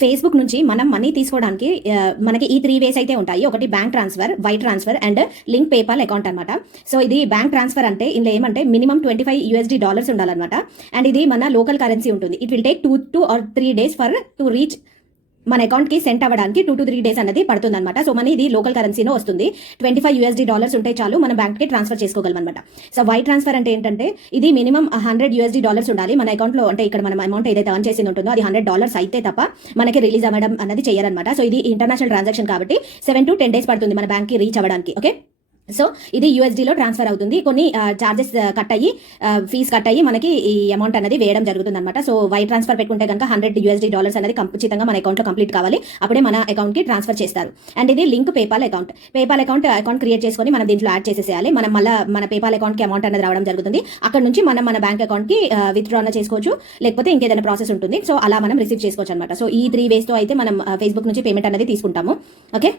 Facebook నుంచి మనం money తీసుకోవడానికి మనకి ఈ 3 వేస్ అయితే ఉంటాయి. ఒకటి bank transfer, wire transfer and link PayPal account అనమాట. సో ఇది బ్యాంక్ ట్రాన్స్ఫర్ అంటే ఇందులో ఏమంటే మినిమం $25 ఉండాలన్నమాట. అండ్ ఇది మన లోకల్ కరెన్సీ ఉంటుంది. It will take 2 or 3 days for to reach మన అకౌంట్కి సెండ్ అవ్వడానికి 2 to 3 days అనేది పడుతుంది అనమాట. సో మన ఇది లోకల్ కరెన్సీలో వస్తుంది. $25 ఉంటే చాలు మన బ్యాంక్కి ట్రాన్స్ఫర్ చేసుకోగలం అనమాట. సో వైర్ ట్రాన్స్ఫర్ అంటే ఏంటంటే ఇది మినిమం $100 ఉండాలి మన అకౌంట్లో. అంటే ఇక్కడ మనం అమౌంట్ ఏదైతే అర్న్ చేసింది ఉంటుందో అది $100 అయితే తప్ప మనకి రిలీజ్ అవ్వడం అనేది చేయరనమాట. సో ఇది ఇంటర్నేషనల్ ట్రాన్సాక్షన్ కాబట్టి 7 to 10 days పడుతుంది మన బ్యాంక్కి రీచ్ అవ్వడానికి. ఓకే, సో ఇది USDలో ట్రాన్స్ఫర్ అవుతుంది. కొన్ని చార్జెస్ కట్ అయ్యి ఫీజ్ కట్ అయ్యి మనకి ఈ అమౌంట్ అనేది వేయడం జరుగుతుంది అనమాట. సో వైర్ ట్రాన్స్ఫర్ పెట్టుకుంటే కనుక $100 అనేది ఖచ్చితంగా మన అకౌంట్లో కంప్లీట్ కావాలి. అప్పుడే మన అకౌంట్కి ట్రాన్స్ఫర్ చేస్తారు. అండ్ ఇది link PayPal account. PayPal account create చేసుకొని మనం దీంట్లో యాడ్ చేసేసేయాలి. మనం మళ్ళీ మన పేపాల్ అకౌంట్కి అమౌంట్ అనేది రావడం జరుగుతుంది. అక్కడ నుంచి మనం మన బ్యాంక్ అకౌంట్కి విత్డ్రా చేసుకోవచ్చు, లేకపోతే ఇంకేదైనా ప్రాసెస్ ఉంటుంది. సో అలా మనం రిసీవ్ చేసుకోవచ్చు అనమాట. సో ఈ 3 వేస్తో అయితే మనం ఫేస్బుక్ నుంచి పేమెంట్ అనేది తీసుకుంటాము. ఓకే.